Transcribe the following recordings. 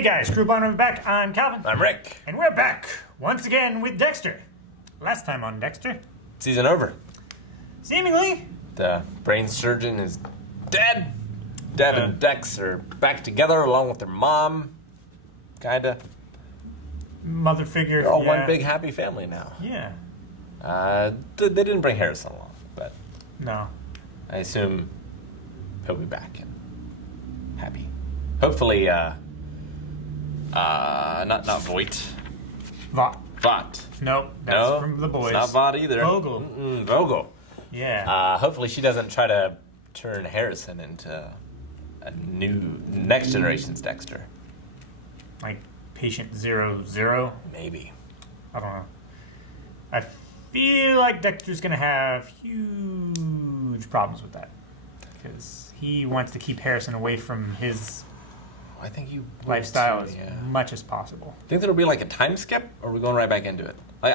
Hey guys, Crew Bond, we're back. I'm Calvin. I'm Rick. And we're back once again with Dexter. Last time on Dexter. Season over. Seemingly. The brain surgeon is dead. Deb and Dex are back together along with their mom. Kinda. Mother figure. They're all one big happy family now. Yeah. They didn't bring Harrison along, but No. I assume he'll be back and happy. Hopefully, not Voight. Vought. Vought. Nope, that's from the boys. It's not Vought either. Vogel. Vogel. Yeah. Hopefully she doesn't try to turn Harrison into a new next generation's Dexter. Like Patient 00? Maybe. I don't know. I feel like Dexter's gonna have huge problems with that. Because he wants to keep Harrison away from his I think you lifestyle as much as possible. Think there'll be like a time skip, or are we going right back into it? Like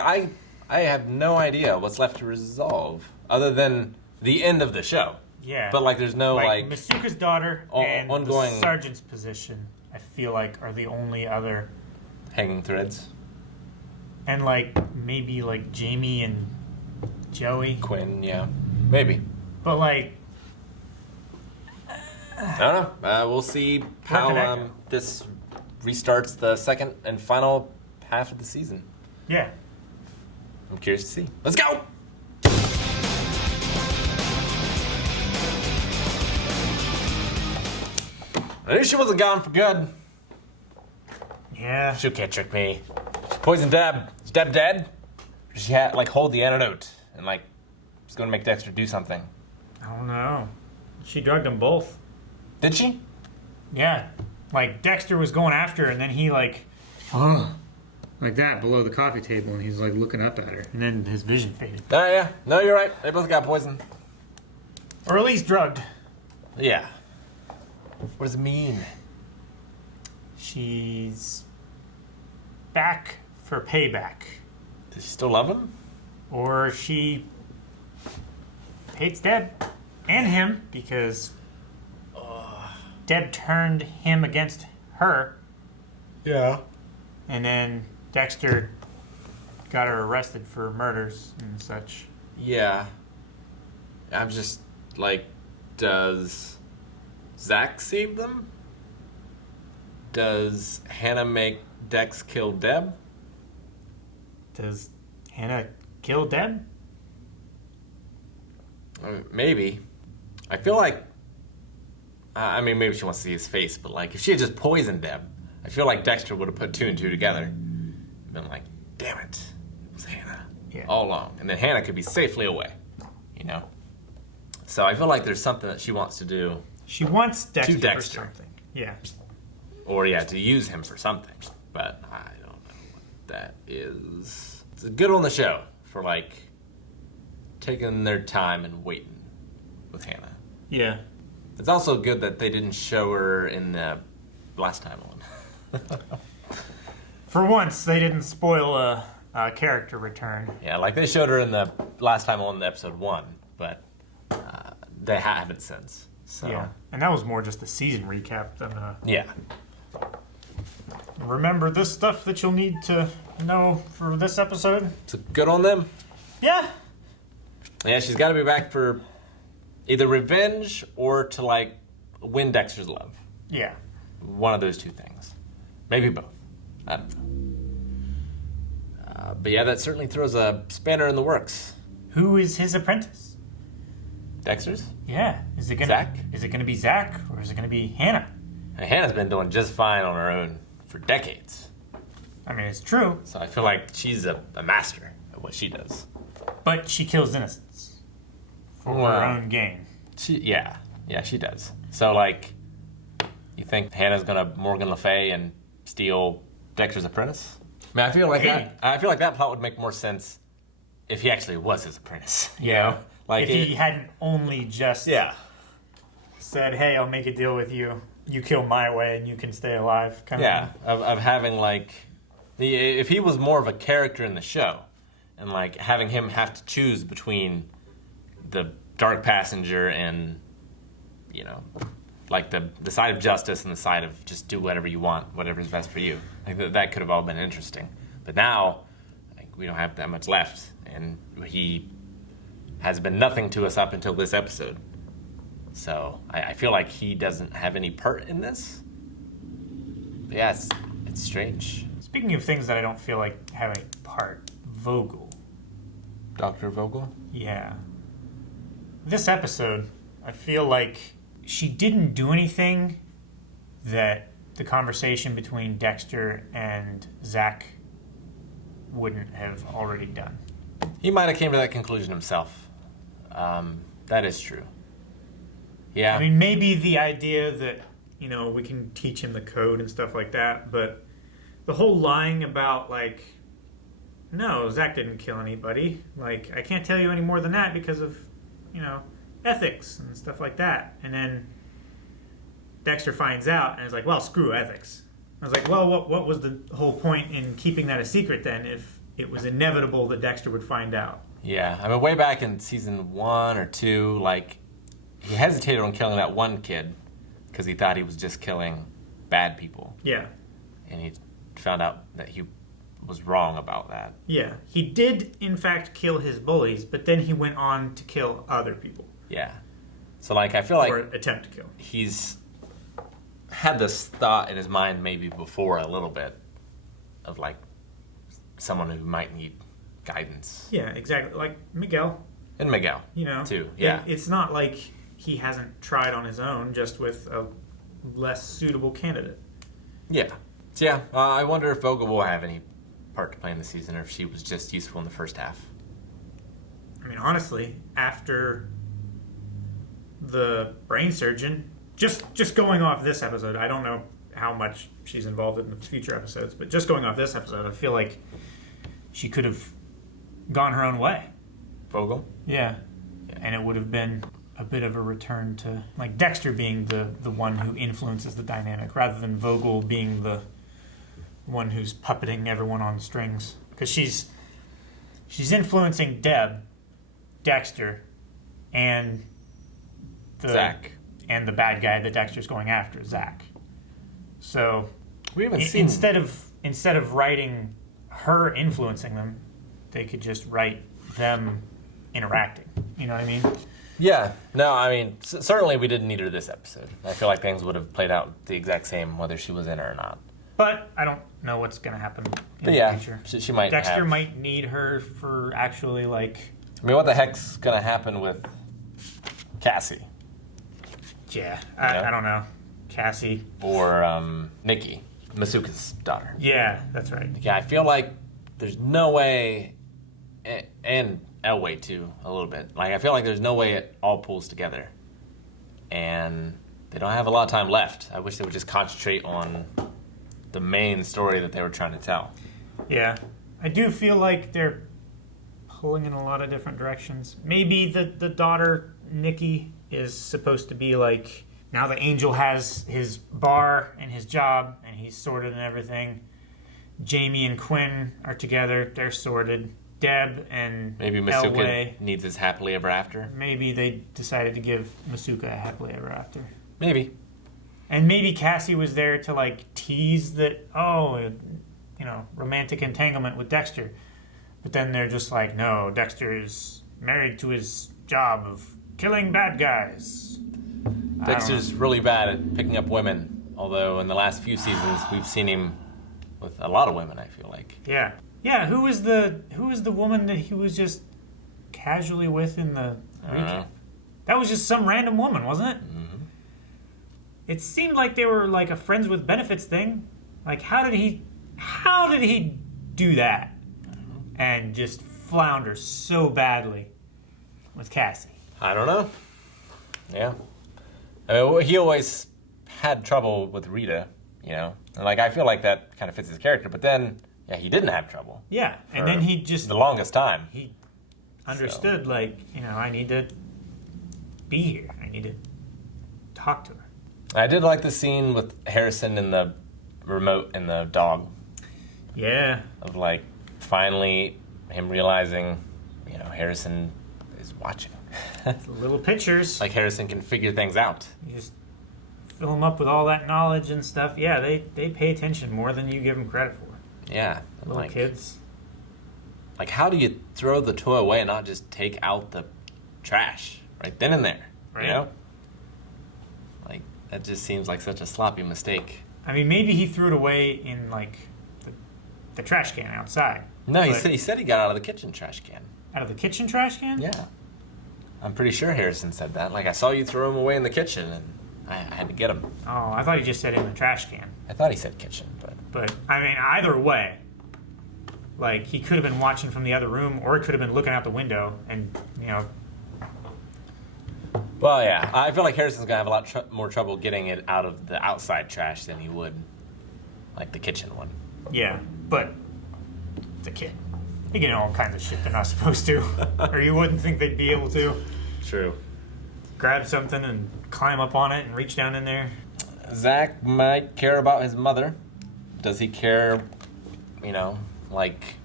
I have no idea what's left to resolve other than the end of the show. Yeah. But like there's no like Masuka's daughter and ongoing the sergeant's position, I feel like, are the only other hanging threads. And like maybe like Jamie and Joey. Quinn, yeah. Maybe. But like I don't know. We'll see how this restarts the second and final half of the season. Yeah. I'm curious to see. Let's go! I knew she wasn't gone for good. Yeah. She can't trick me. She poisoned Deb. Is Deb dead? She had like hold the antidote and like was going to make Dexter do something. I don't know. She drugged them both. Did she? Yeah. Like Dexter was going after her and then he like that below the coffee table and he's like looking up at her and then his vision faded. Oh yeah. No, you're right. They both got poisoned. Or at least drugged. Yeah. What does it mean? She's back for payback. Does she still love him? Or she hates Deb and him because Deb turned him against her. Yeah. And then Dexter got her arrested for murders and such. Yeah. I'm just like, does Zach save them? Does Hannah make Dex kill Deb? Does Hannah kill Deb? Maybe. I feel like, I mean, maybe she wants to see his face, but like, if she had just poisoned Deb, I feel like Dexter would have put two and two together and been like, damn it, it was Hannah all along. And then Hannah could be safely away, you know? So I feel like there's something that she wants to do. She wants Dexter, to Dexter. for something. Yeah. Or, to use him for something. But I don't know what that is. It's good on the show for, like, taking their time and waiting with Hannah. Yeah. It's also good that they didn't show her in the last time on. For once, they didn't spoil a character return. Yeah, like they showed her in the last time on episode 1, but they haven't since. So. Yeah, and that was more just a season recap than yeah. Remember this stuff that you'll need to know for this episode? So good on them. Yeah. Yeah, she's got to be back for either revenge or to, like, win Dexter's love. Yeah. One of those two things. Maybe both. I don't know. But yeah, that certainly throws a spanner in the works. Who is his apprentice? Dexter's? Yeah. Is it gonna Zach? Is it gonna be Zach or is it gonna be Hannah? And Hannah's been doing just fine on her own for decades. I mean, it's true. So I feel like she's a master at what she does. But she kills innocents for her own gain. Yeah, she does. So, like, you think Hannah's gonna Morgan Le Fay and steal Dexter's apprentice? I mean, I feel like that plot would make more sense if he actually was his apprentice. You know? Like if he hadn't only just said, "Hey, I'll make a deal with you. You kill my way, and you can stay alive." Kind of having like, if he was more of a character in the show, and like having him have to choose between the dark passenger and, you know, like the side of justice and the side of just do whatever you want, whatever's best for you. Like that could have all been interesting. But now, like, we don't have that much left, and he has been nothing to us up until this episode. So I feel like he doesn't have any part in this. But yeah, it's strange. Speaking of things that I don't feel like have any part, Vogel. Dr. Vogel? Yeah. This episode, I feel like she didn't do anything that the conversation between Dexter and Zach wouldn't have already done. He might have came to that conclusion himself. That is true. Yeah. I mean, maybe the idea that, you know, we can teach him the code and stuff like that, but the whole lying about, like, no, Zach didn't kill anybody. Like, I can't tell you any more than that because of, you know, ethics and stuff like that. And then Dexter finds out and is like, well, screw ethics. I was like, well, what was the whole point in keeping that a secret then if it was inevitable that Dexter would find out? Yeah, I mean, way back in season 1 or 2, like, he hesitated on killing that one kid because he thought he was just killing bad people. Yeah. And he found out that he was wrong about that. Yeah. He did, in fact, kill his bullies, but then he went on to kill other people. Yeah. So, like, I feel like... Or attempt to kill. He's had this thought in his mind maybe before a little bit of, like, someone who might need guidance. Yeah, exactly. Like Miguel. And Miguel, you know, too. Yeah. It's not like he hasn't tried on his own, just with a less suitable candidate. Yeah. So, yeah, I wonder if Vogel will have any part to play in the season or if she was just useful in the first half. I mean, honestly, after the brain surgeon, just going off this episode, I don't know how much she's involved in the future episodes, but just going off this episode, I feel like she could have gone her own way. Vogel? Yeah. And it would have been a bit of a return to, like, Dexter being the one who influences the dynamic rather than Vogel being the one who's puppeting everyone on strings. Because she's influencing Deb, Dexter, and Zach. And the bad guy that Dexter's going after, Zach. So we haven't seen... Instead of writing her influencing them, they could just write them interacting. You know what I mean? Yeah. No, I mean, certainly we didn't need her this episode. I feel like things would have played out the exact same whether she was in it or not. But I don't know what's going to happen in the future. She might Dexter might need her for actually, like... I mean, what the heck's going to happen with Cassie? Yeah, I don't know. Cassie. Or Nikki, Masuka's daughter. Yeah, that's right. Yeah, I feel like there's no way, and Elway too, a little bit. Like, I feel like there's no way it all pulls together. And they don't have a lot of time left. I wish they would just concentrate on the main story that they were trying to tell. Yeah. I do feel like they're pulling in a lot of different directions. Maybe the daughter, Nikki, is supposed to be like, now the Angel has his bar and his job, and he's sorted and everything. Jamie and Quinn are together. They're sorted. Deb and maybe Masuka Elway, needs his happily ever after. Maybe they decided to give Masuka a happily ever after. Maybe. And maybe Cassie was there to, like, tease that, romantic entanglement with Dexter. But then they're just like, no, Dexter is married to his job of killing bad guys. Dexter's really bad at picking up women, although in the last few seasons we've seen him with a lot of women, I feel like. Yeah. Yeah, who was the woman that he was just casually with in the recap? That was just some random woman, wasn't it? Mm-hmm. It seemed like they were like a friends with benefits thing. Like, how did he do that? And just flounder so badly with Cassie? I don't know. Yeah. I mean, he always had trouble with Rita, you know? And, like, I feel like that kind of fits his character. But then, yeah, he didn't have trouble. Yeah, and then he just... the longest time. He understood, I need to be here. I need to talk to her. I did like the scene with Harrison and the remote and the dog. Yeah. Of, like, finally him realizing, Harrison is watching. Little pictures. Like Harrison can figure things out. You just fill them up with all that knowledge and stuff. Yeah, they pay attention more than you give them credit for. Yeah. Little kids. Like, how do you throw the toy away and not just take out the trash right then and there? Right. You know? Like, that just seems like such a sloppy mistake. I mean, maybe he threw it away in, like, the trash can outside. No, he said he got out of the kitchen trash can. Out of the kitchen trash can? Yeah. I'm pretty sure Harrison said that. Like, I saw you throw him away in the kitchen, and I had to get him. Oh, I thought he just said in the trash can. I thought he said kitchen, but... But, I mean, either way, like, he could have been watching from the other room, or he could have been looking out the window, and, you know... Well, yeah. I feel like Harrison's going to have a lot more trouble getting it out of the outside trash than he would, like, the kitchen one. Yeah, but it's a kid. They get all kinds of shit they're not supposed to. Or you wouldn't think they'd be able to. True. Grab something and climb up on it and reach down in there. Zach might care about his mother. Does he care, you know, like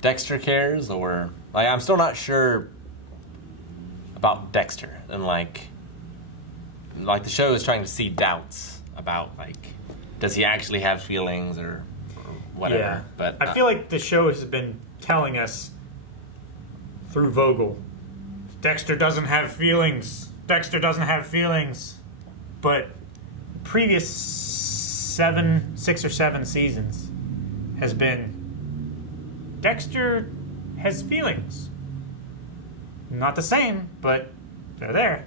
Dexter cares? Or, like, I'm still not sure about Dexter. And, like the show is trying to see doubts about, like, does he actually have feelings or whatever. Yeah. But I feel like the show has been telling us through Vogel, Dexter doesn't have feelings. Dexter doesn't have feelings. But the previous 6 or 7 seasons has been Dexter has feelings. Not the same, but they're there.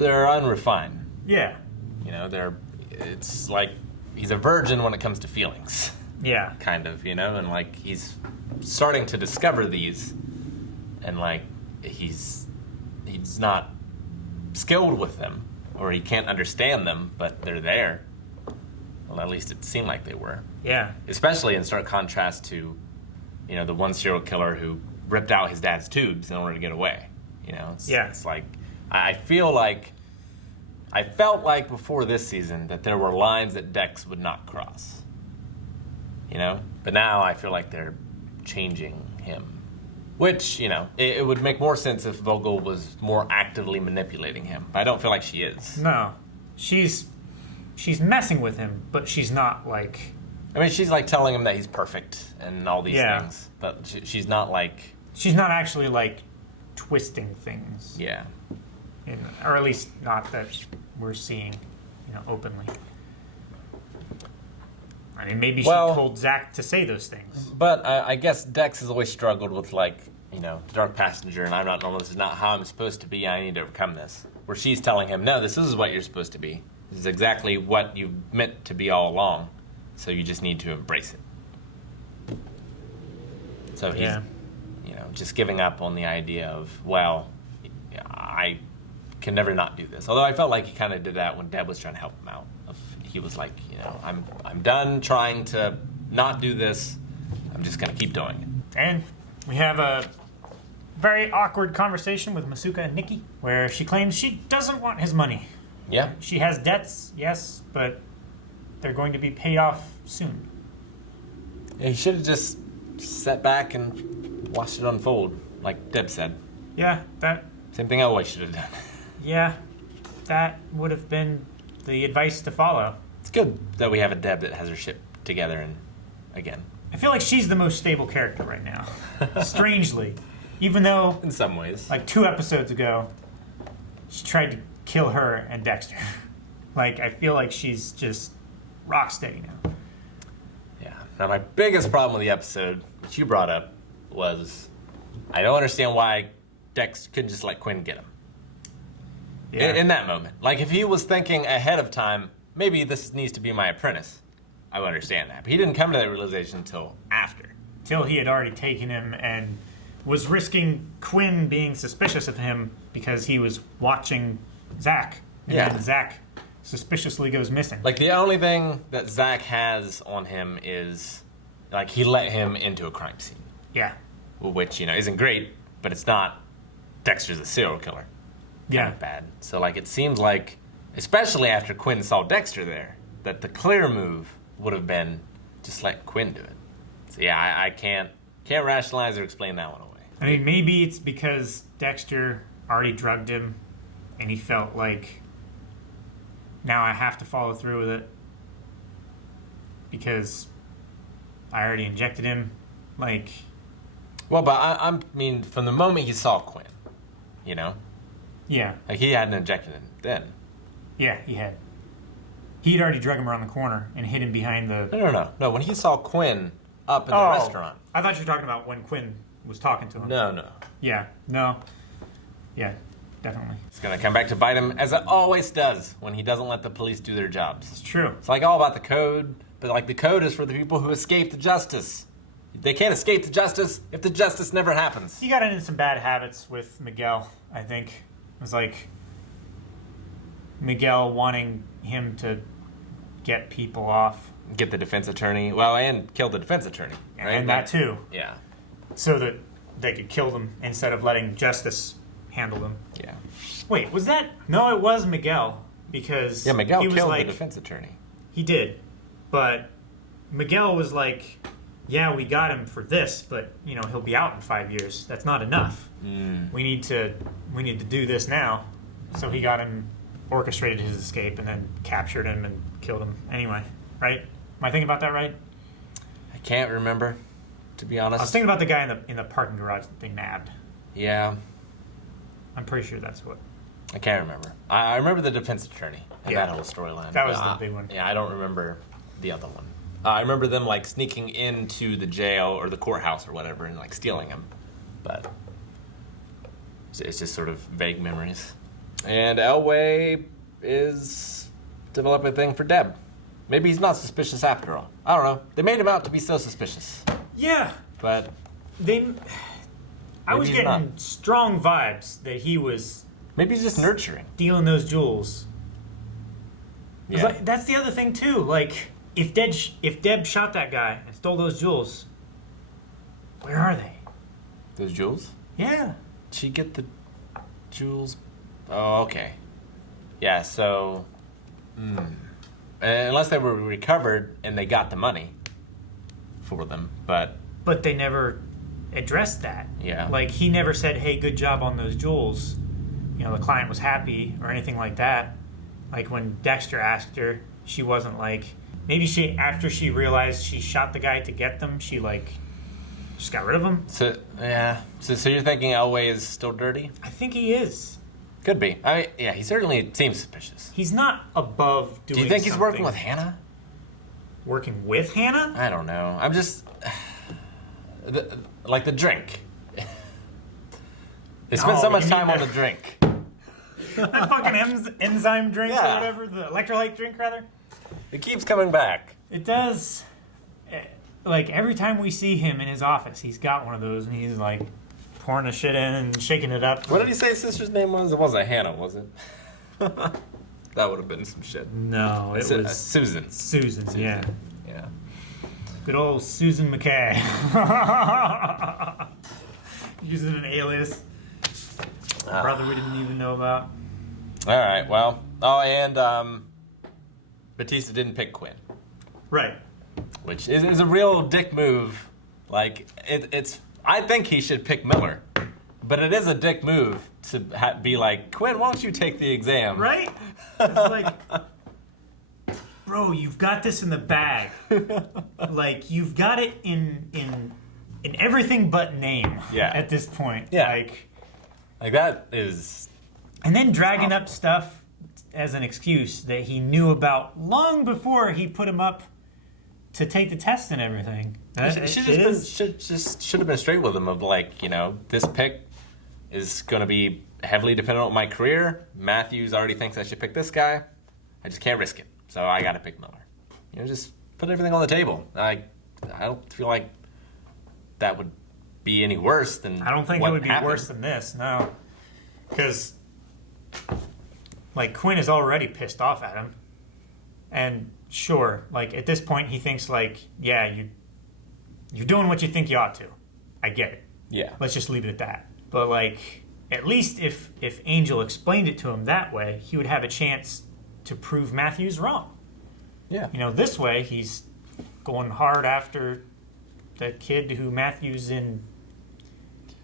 they're unrefined. Yeah. You know, it's like he's a virgin when it comes to feelings. Yeah. Kind of, you know, and like he's starting to discover these, and like he's not skilled with them, or he can't understand them, but they're there. Well, at least it seemed like they were. Yeah. Especially in stark contrast to, you know, the one serial killer who ripped out his dad's tubes in order to get away. You know, it's like I felt like before this season that there were lines that Dex would not cross. You know? But now I feel like they're changing him. Which, you know, it would make more sense if Vogel was more actively manipulating him. But I don't feel like she is. No. She's messing with him, but she's not like... I mean, she's like telling him that he's perfect and all these things. But she's not like... She's not actually like twisting things. Yeah. Or at least not that we're seeing, you know, openly. I mean, maybe she told Zach to say those things. But I guess Dex has always struggled with, like, you know, the dark passenger, and I'm not normal. This is not how I'm supposed to be. I need to overcome this. Where she's telling him, no, this is what you're supposed to be. This is exactly what you meant to be all along. So you just need to embrace it. So he's, you know, just giving up on the idea of, well, I can never not do this. Although I felt like he kind of did that when Deb was trying to help him out. He was like, you know, I'm done trying to not do this. I'm just going to keep doing it. And we have a very awkward conversation with Masuka and Nikki, where she claims she doesn't want his money. Yeah. She has debts, yes, but they're going to be paid off soon. Yeah, he should have just sat back and watched it unfold, like Deb said. Yeah, Same thing I always should have done. Yeah, that would have been the advice to follow. It's good that we have a Deb that has her shit together and again. I feel like she's the most stable character right now. Strangely. Even though, in some ways, like 2 episodes ago, she tried to kill her and Dexter. Like, I feel like she's just rock steady now. Yeah. Now, my biggest problem with the episode, which you brought up, was I don't understand why Dex couldn't just let Quinn get him. Yeah. In that moment. Like, if he was thinking ahead of time, maybe this needs to be my apprentice, I would understand that. But he didn't come to that realization until after. Till he had already taken him and was risking Quinn being suspicious of him because he was watching Zach. And then Zach suspiciously goes missing. Like, the only thing that Zach has on him is, like, he let him into a crime scene. Yeah. Which, you know, isn't great, but it's not Dexter's a serial killer. Kind of bad. So, like, it seems like, especially after Quinn saw Dexter there, that the clear move would have been just let Quinn do it. So, yeah, I can't rationalize or explain that one away. I mean, maybe it's because Dexter already drugged him and he felt like now I have to follow through with it because I already injected him. Like, Well, but I mean, from the moment he saw Quinn, you know, yeah, like he hadn't injected him then. yeah, he had. He'd already drug him around the corner and hid him behind the. No. When he saw Quinn up in the restaurant. I thought you were talking about when Quinn was talking to him. No. Yeah, no. Yeah, definitely. It's gonna come back to bite him, as it always does when he doesn't let the police do their jobs. It's true. It's like all about the code, but like the code is for the people who escape the justice. They can't escape the justice if the justice never happens. He got into some bad habits with Miguel, I think. It was like Miguel wanting him to get people off. Get the defense attorney, well, and kill the defense attorney, right? And that too. Yeah. So that they could kill them instead of letting justice handle them. Yeah. Wait, was that? No, it was Miguel. Because Yeah, Miguel he was killed like, the defense attorney. He did. But Miguel was like, yeah, we got him for this, but you know, he'll be out in 5 years. That's not enough. We need to do this now. So he got him, orchestrated his escape, and then captured him and killed him anyway. Right? Am I thinking about that right? I can't remember, to be honest. I was thinking about the guy in the parking garage that they nabbed. Yeah. I'm pretty sure that's what. I can't remember. I remember the defense attorney and Yeah. that whole storyline. That was But, the big one. Yeah, I don't remember the other one. I remember them like sneaking into the jail or the courthouse or whatever and like stealing him. But it's just sort of vague memories. And Elway is developing a thing for Deb. Maybe he's not suspicious after all. I don't know. They made him out to be so suspicious. Yeah. But I was he's getting not. strong vibes that he was maybe he's just nurturing. stealing those jewels. Yeah. But that's the other thing too. Like, if Deb shot that guy and stole those jewels, where are they? Those jewels? Yeah. Did she get the jewels? Oh, okay. Yeah, so... Unless they were recovered and they got the money for them, but... But they never addressed that. Yeah. Like, he never said, hey, good job on those jewels. You know, the client was happy or anything like that. Like, when Dexter asked her, she wasn't like... Maybe after she realized she shot the guy to get them, she, like, just got rid of him. So, yeah. So you're thinking Elway is still dirty? I think he is. Could be. I mean, yeah, he certainly seems suspicious. He's not above doing Do you think he's working something. with Hannah? Working with Hannah? I don't know. I'm just... like the drink. They spend No, so much you time mean on the drink. That fucking enzyme drink Yeah. or whatever, the electrolyte drink, rather. It keeps coming back. It does. Like, every time we see him in his office, he's got one of those, and he's, like, pouring the shit in and shaking it up. What did he say his sister's name was? It wasn't Hannah, was it? That would have been some shit. No, it was Susan. Susan, yeah. Yeah. Good old Susan McKay. Using an alias. Brother we didn't even know about. All right, well. Oh, and Batista didn't pick Quinn. Right. Which is a real dick move. Like, it's... I think he should pick Miller. But it is a dick move to be like, Quinn, why don't you take the exam? Right? It's like, bro, you've got this in the bag. Like, you've got it in everything but name. Yeah. At this point. Yeah. Like that is... And then dragging up stuff as an excuse that he knew about long before he put him up to take the test and everything. Should have been straight with him of like, you know, this pick is going to be heavily dependent on my career. Matthews already thinks I should pick this guy. I just can't risk it. So I got to pick Miller. You know, just put everything on the table. I don't feel like that would be any worse than I don't think what it would be happened. worse than this, no. Because, like, Quinn is already pissed off at him. And sure, like, at this point he thinks, like, yeah, you're doing what you think you ought to. I get it. Yeah. Let's just leave it at that. But, like, at least if Angel explained it to him that way, he would have a chance to prove Matthews wrong. Yeah. You know, this way he's going hard after the kid who Matthews, in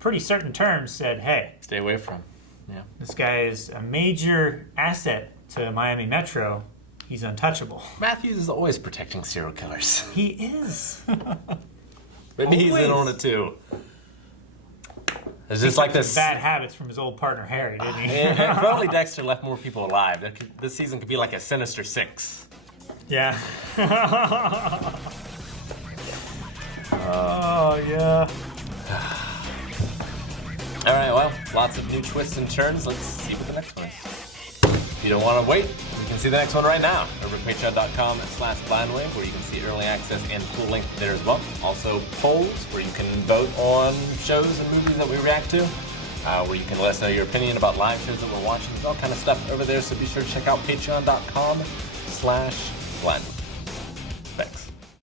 pretty certain terms, said, hey, Stay away from. Yeah. this guy is a major asset to Miami Metro, he's untouchable. Matthews is always protecting serial killers. He is. Maybe he's in on it too. It's just like this. Bad habits from his old partner Harry, didn't he? If only Dexter left more people alive, this season could be like a Sinister Six. Yeah. Oh, yeah. All right, well, lots of new twists and turns. Let's see what the next one is. If you don't want to wait, you can see the next one right now over at patreon.com/blindwave, where you can see early access and full length there as well. Also polls where you can vote on shows and movies that we react to, where you can let us know your opinion about live shows that we're watching. There's all kind of stuff over there, so be sure to check out patreon.com/blindwave.